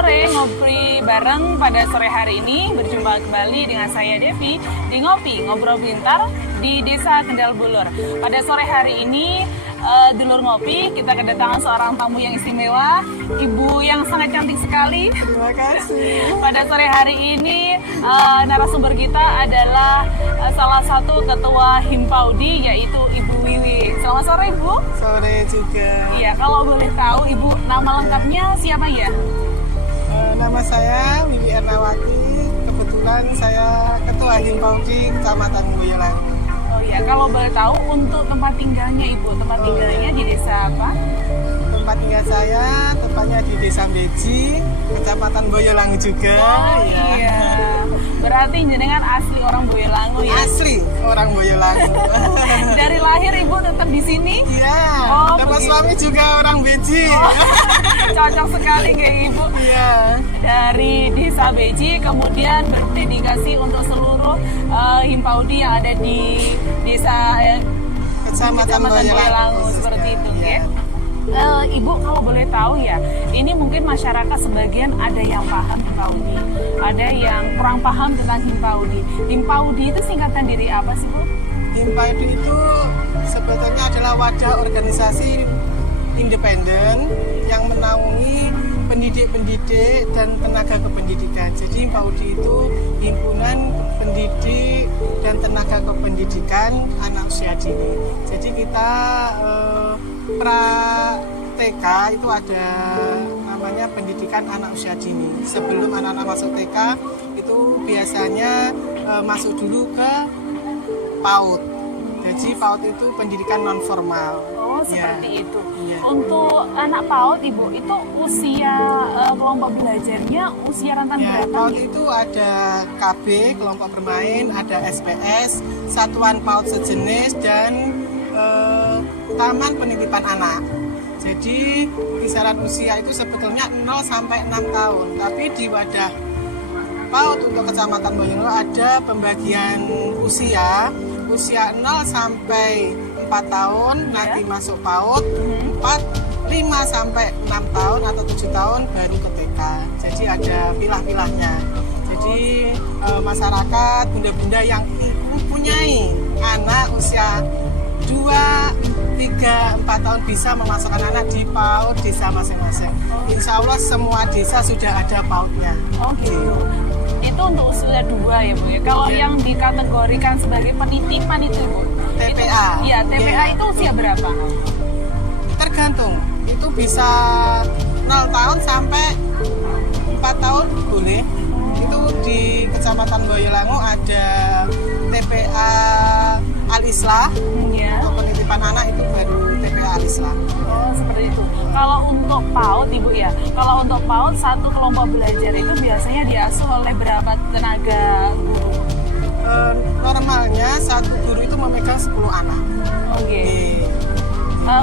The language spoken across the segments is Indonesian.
sore, ngopi bareng pada sore hari ini. Berjumpa kembali dengan saya Devi di Ngopi, Ngobrol Pintar di Desa Kendal Bulur. Pada sore hari ini, Dulur Ngopi, kita kedatangan seorang tamu yang istimewa, ibu yang sangat cantik sekali. Terima kasih. Pada sore hari ini, narasumber kita adalah salah satu ketua Himpaudi, yaitu Ibu Wiwi. Selamat sore, Ibu. Sore juga. Iya, kalau boleh tahu, Ibu, nama lengkapnya siapa ya? Nama saya Wiwi Ernawati. Kebetulan saya Ketua Himpaudi Kecamatan Boyolangu. Oh iya, kalau boleh tahu untuk tempat tinggalnya Ibu, tempat tinggalnya di desa apa? Tempat tinggal saya tepatnya di Desa Beji, Kecamatan Boyolangu juga. Oh iya. Berarti jenengan asli orang Boyolangu ya? Asli orang Boyolangu. Dari lahir Ibu tetap di sini? Iya. Oh, Dapat begitu. suami juga orang Beji. Oh, cocok sekali kayak Ibu. Iya. Dari Desa Beji kemudian berdedikasi untuk seluruh Himpaudi yang ada di desa Kecamatan Boyolangu seperti itu ya. Ibu kalau boleh tahu ya, ini mungkin masyarakat sebagian ada yang paham Himpaudi, ada yang kurang paham tentang Himpaudi. Himpaudi itu singkatan dari apa sih Bu? Himpaudi itu sebetulnya adalah wadah organisasi independen yang menaungi pendidik-pendidik dan tenaga kependidikan. Jadi Himpaudi itu himpunan pendidik dan tenaga kependidikan anak usia dini. Jadi kita pra TK itu ada namanya pendidikan anak usia dini. Sebelum anak-anak masuk TK itu biasanya masuk dulu ke PAUD. Jadi PAUD itu pendidikan non formal. Oh seperti itu. Ya. Untuk anak PAUD Ibu itu usia kelompok belajarnya usia rentan Ya, berapa? PAUD itu ada KB kelompok bermain, ada SPS, satuan PAUD sejenis dan taman penitipan anak. Jadi kisaran usia itu sebetulnya 0 sampai 6 tahun. Tapi di wadah PAUD untuk Kecamatan Boyolangu ada pembagian usia 0 sampai 4 tahun nanti masuk PAUD, 5 sampai 6 tahun atau 7 tahun baru ke TK. Jadi ada pilah-pilahnya. Jadi masyarakat, bunda-bunda yang mempunyai anak usia 2, 3, 4 tahun bisa memasukkan anak di PAUD desa masing-masing. Insya Allah semua desa sudah ada PAUD-nya. Oh gitu. Itu untuk usia 2 ya Bu ya. Kalau yang dikategorikan sebagai penitipan itu Bu? TPA. Iya, TPA itu usia berapa? Tergantung. Itu bisa 0 tahun sampai 4 tahun boleh. Itu di Kecamatan Boyolangu ada TPA Al-Islah. Ya. Untuk penitipan anak itu baru TPA Al-Islah. Oh seperti itu. Kalau untuk PAUD Ibu ya, kalau untuk PAUD satu kelompok belajar itu biasanya diasuh oleh berapa tenaga guru? Normalnya satu guru itu memegang 10 anak. Oke.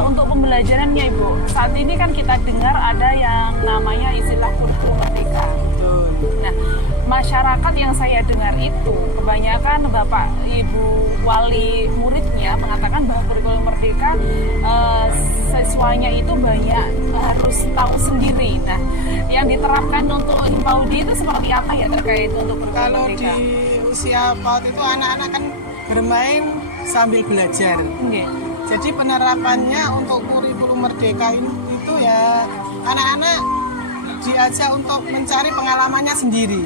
Untuk pembelajarannya Ibu, saat ini kan kita dengar ada yang namanya istilah kurikulum merdeka. Betul. Nah, masyarakat yang saya dengar itu kebanyakan Bapak Ibu wali muridnya mengatakan bahwa kurikulum merdeka siswanya itu banyak harus tahu sendiri. Nah, yang diterapkan untuk Himpaudi itu seperti apa ya terkait untuk kurikulum Kalau di merdeka? usia PAUD itu anak-anak kan bermain sambil belajar. Oke. Jadi penerapannya untuk kurikulum merdeka itu ya anak-anak diajak untuk mencari pengalamannya sendiri.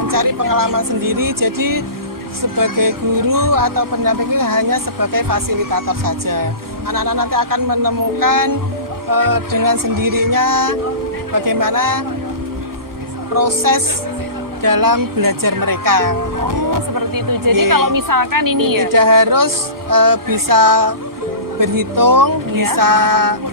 Mencari pengalaman sendiri, jadi sebagai guru atau pendamping itu hanya sebagai fasilitator saja. Anak-anak nanti akan menemukan dengan sendirinya bagaimana proses dalam belajar mereka. Oh, seperti itu. Jadi Iya. kalau misalkan ini ya. Tidak harus bisa berhitung, Ya. bisa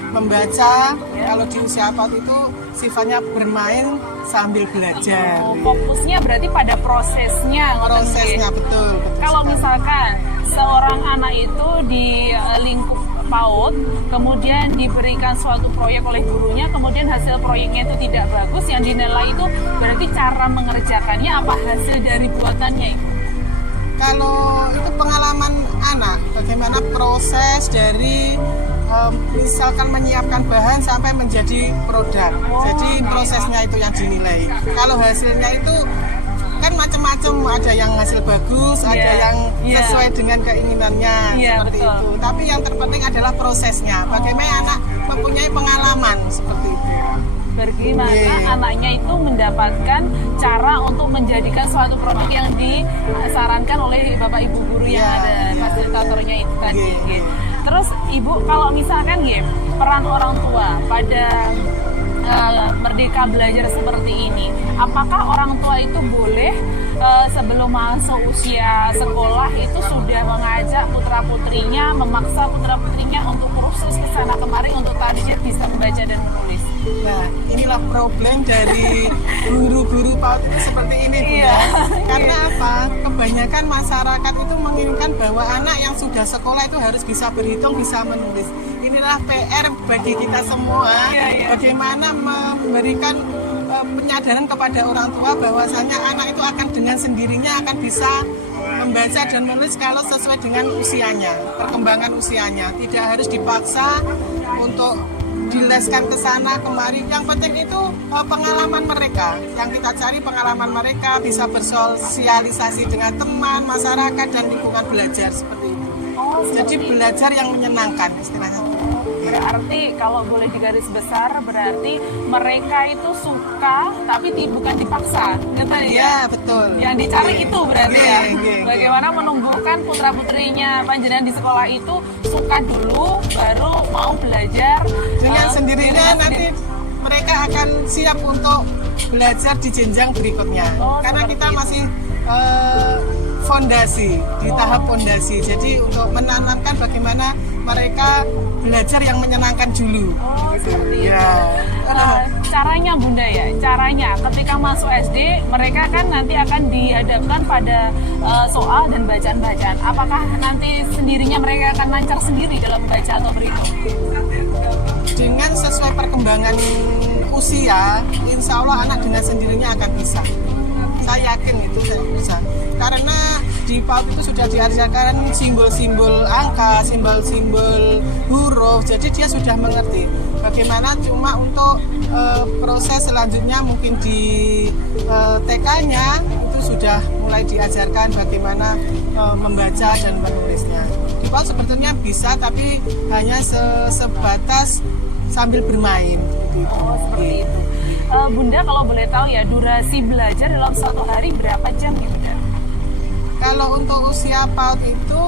membaca. Ya. Kalau di usia PAUD itu sifatnya bermain sambil belajar. Oh, fokusnya berarti pada prosesnya. ngoten Prosesnya nggih. betul. Kalau misalkan seorang anak itu di lingkup PAUD, kemudian diberikan suatu proyek oleh gurunya, kemudian hasil proyeknya itu tidak bagus, yang dinilai itu berarti cara mengerjakannya apa hasil dari buatannya Ibu? Kalau itu pengalaman anak, bagaimana proses dari misalkan menyiapkan bahan sampai menjadi produk. Jadi prosesnya itu yang dinilai. Kalau hasilnya itu kan macam-macam, ada yang hasil bagus, ada yang sesuai dengan keinginannya, seperti betul. itu. Tapi yang terpenting adalah prosesnya. Bagaimana anak mempunyai pengalaman seperti itu. Bagaimana anaknya itu mendapatkan cara untuk menjadikan suatu produk yang disarankan oleh Bapak Ibu guru yang ada fasilitatornya itu tadi. Terus Ibu, kalau misalkan peran orang tua pada Merdeka Belajar seperti ini, apakah orang tua itu boleh sebelum masuk usia sekolah itu sudah mengajak putra-putrinya, memaksa putra-putrinya untuk kursus ke sana kemari untuk tadinya bisa membaca dan menulis? Nah, inilah problem dari guru-guru PAUD itu seperti ini, Bunda. Karena apa? Kebanyakan masyarakat itu menginginkan bahwa anak yang sudah sekolah itu harus bisa berhitung, bisa menulis. Inilah PR bagi kita semua, bagaimana memberikan penyadaran kepada orang tua bahwasanya anak itu akan dengan sendirinya akan bisa membaca dan menulis kalau sesuai dengan usianya, perkembangan usianya. Tidak harus dipaksa untuk dileskan ke sana kemari. Yang penting itu pengalaman mereka. Yang kita cari pengalaman mereka, bisa bersosialisasi dengan teman, masyarakat, dan lingkungan belajar seperti itu. Jadi belajar yang menyenangkan istilahnya. Berarti kalau boleh digaris besar, berarti mereka itu suka tapi bukan dipaksa, gitu ya? Betul. Yang dicari itu berarti bagaimana menumbuhkan putra-putrinya panjenengan di sekolah itu suka dulu, baru mau belajar dengan sendirinya. Nanti mereka akan siap untuk belajar di jenjang berikutnya. Karena kita masih fondasi, di tahap fondasi. Jadi untuk menanamkan bagaimana mereka belajar yang menyenangkan dulu. Seperti itu. Caranya Bunda caranya ketika masuk SD mereka kan nanti akan dihadapkan pada soal dan bacaan-bacaan. Apakah nanti sendirinya mereka akan lancar sendiri dalam membaca atau berhitung? Dengan sesuai perkembangan usia, insya Allah anak dengan sendirinya akan bisa. Saya yakin itu bisa. Karena di PAUD itu sudah diajarkan simbol-simbol angka, simbol-simbol huruf, jadi dia sudah mengerti. Bagaimana cuma untuk proses selanjutnya mungkin di TK-nya itu sudah mulai diajarkan bagaimana membaca dan menulisnya. Di PAUD sebetulnya bisa, tapi hanya sebatas sambil bermain. Seperti itu. Bunda kalau boleh tahu durasi belajar dalam satu hari berapa jam ya Bunda? Kalau untuk usia PAUD itu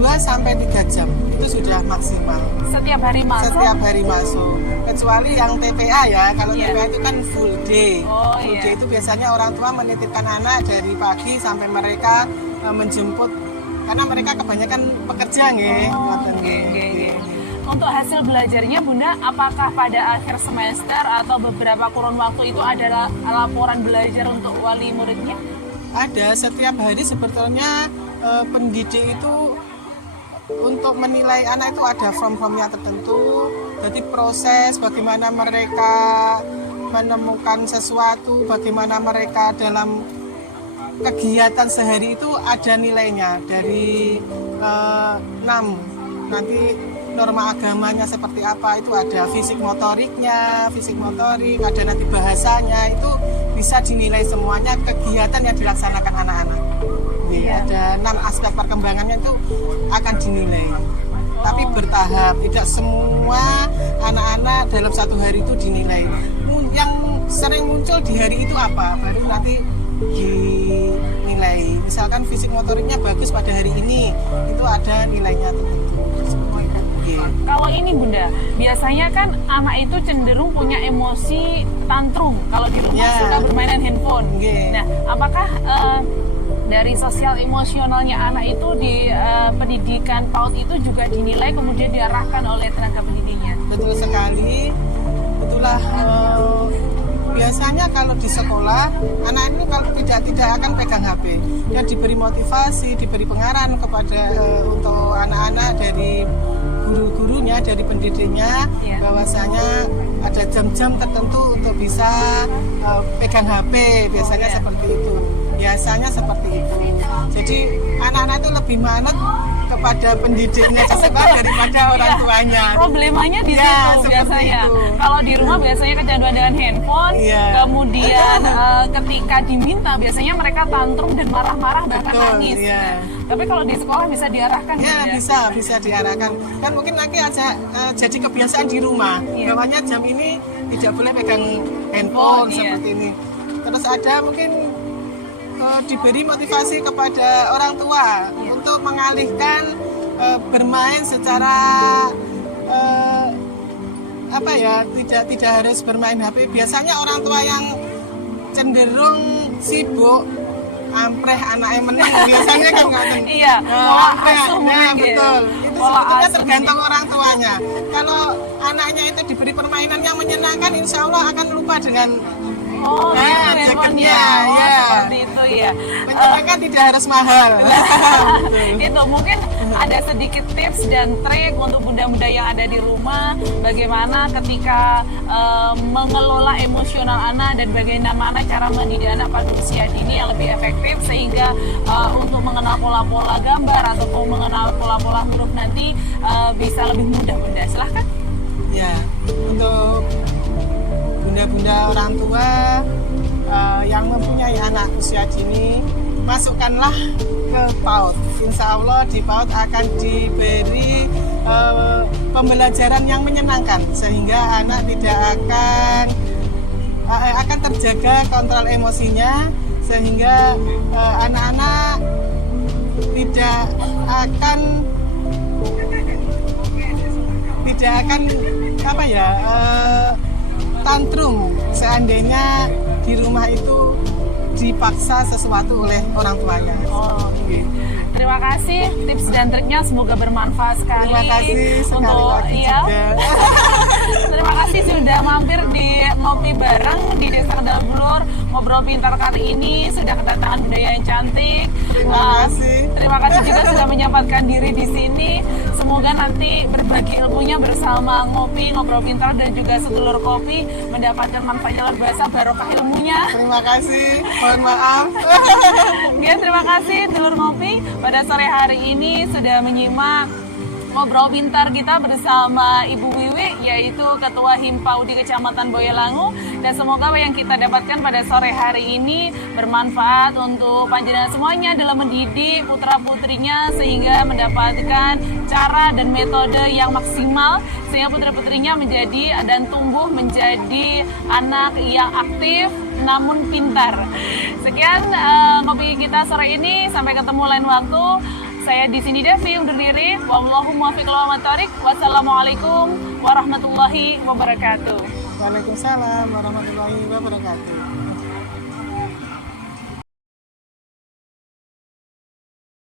2-3 jam itu sudah maksimal. Setiap hari masuk? Setiap hari masuk. Kecuali yang TPA ya. Kalau TPA itu kan full day. Full day itu biasanya orang tua menitipkan anak dari pagi sampai mereka menjemput. Karena mereka kebanyakan pekerja Untuk hasil belajarnya Bunda, apakah pada akhir semester atau beberapa kurun waktu itu ada laporan belajar untuk wali muridnya? Ada, setiap hari sebetulnya pendidik itu untuk menilai anak itu ada form-formnya tertentu. Jadi proses bagaimana mereka menemukan sesuatu, bagaimana mereka dalam kegiatan sehari itu ada nilainya dari 6. Nanti norma agamanya seperti apa itu ada fisik motoriknya, ada nanti bahasanya, itu bisa dinilai semuanya kegiatan yang dilaksanakan anak-anak. Ada 6 aspek perkembangannya itu akan dinilai. Tapi bertahap, tidak semua anak-anak dalam satu hari itu dinilai. Yang sering muncul di hari itu apa, baru nanti dinilai. Misalkan fisik motoriknya bagus pada hari ini, itu ada nilainya tertentu. Kalau ini Bunda, biasanya kan anak itu cenderung punya emosi tantrum kalau di rumah suka bermainan handphone. Nah, apakah dari sosial emosionalnya anak itu di pendidikan PAUD itu juga dinilai kemudian diarahkan oleh tenaga pendidiknya? Betul sekali. Itulah biasanya kalau di sekolah anak ini kalau tidak akan pegang HP. Dia diberi motivasi, diberi pengarahan kepada untuk anak-anak dari guru-gurunya, dari pendidiknya, bahwasanya ada jam-jam tertentu untuk bisa pegang HP, biasanya seperti itu. Biasanya seperti itu. Jadi anak anak-anak itu lebih manut kepada pendidiknya sekolah daripada orang tuanya. Problemanya di Ya, situ seperti biasanya. itu. Kalau di rumah biasanya kecanduan dengan handphone, Iya. kemudian ketika diminta biasanya mereka tantrum dan marah-marah bahkan Betul, nangis. iya. Tapi kalau di sekolah bisa diarahkan Ya, gitu ya. bisa diarahkan. Kan mungkin nanti aja jadi kebiasaan di rumah. Iya. Bahwanya jam ini tidak boleh pegang handphone Handphone, iya. seperti ini. Terus ada mungkin diberi motivasi kepada orang tua untuk mengalihkan bermain secara apa ya, tidak harus bermain HP. Biasanya orang tua yang cenderung sibuk ampreh anaknya menang biasanya kan nggak Iya, pola asuh mungkin. betul. Itu Pola sebetulnya asuh tergantung orang tuanya. Kalau anaknya itu diberi permainan yang menyenangkan, insya Allah akan lupa dengan Oh, gitu handphonenya. jaketnya, Oh, ya. seperti itu ya. menyenangkan, tidak harus mahal. Itu mungkin ada sedikit tips dan trik untuk bunda-bunda yang ada di rumah bagaimana ketika mengelola emosional anak dan bagaimana cara mendidik anak pada usia dini yang lebih efektif sehingga untuk mengenal pola-pola gambar ataupun mengenal pola-pola huruf nanti bisa lebih mudah. Bunda silahkan. Ya, untuk bunda-bunda orang tua yang mempunyai anak usia dini, masukkanlah ke PAUD. Insya Allah di PAUD akan diberi pembelajaran yang menyenangkan sehingga anak tidak akan terjaga kontrol emosinya, sehingga anak-anak tidak akan apa ya, tantrum seandainya di rumah itu dipaksa sesuatu oleh orang tuanya. Oh, oke. Terima kasih tips dan triknya, semoga bermanfaat sekali. Terima kasih sekali lagi ya. juga. Terima kasih sudah mampir di ngopi bareng di Desa Kendal Bulur. Ngobrol pintar kali ini sudah kedatangan budaya yang cantik. Terima kasih. Terima kasih juga sudah menyempatkan diri di sini. Semoga nanti berbagi ilmunya bersama ngopi, ngobrol pintar dan juga sedulur kopi mendapatkan manfaat yang luar biasa, barokah ilmunya. Terima kasih. Mohon maaf. Ya, terima kasih Dulur Ngopi pada sore hari ini sudah menyimak ngobrol pintar kita bersama Ibu Wiwi, yaitu Ketua Himpau di Kecamatan Boyolangu, dan semoga yang kita dapatkan pada sore hari ini bermanfaat untuk panjenengan semuanya dalam mendidik putra putrinya sehingga mendapatkan cara dan metode yang maksimal sehingga putra putrinya menjadi dan tumbuh menjadi anak yang aktif namun pintar. Sekian ngopi kita sore ini, sampai ketemu lain waktu. Saya di sini Devi undur diri. Wallahu muwaffiq wal thoriq. Wassalamualaikum warahmatullahi wabarakatuh. Waalaikumsalam warahmatullahi wabarakatuh.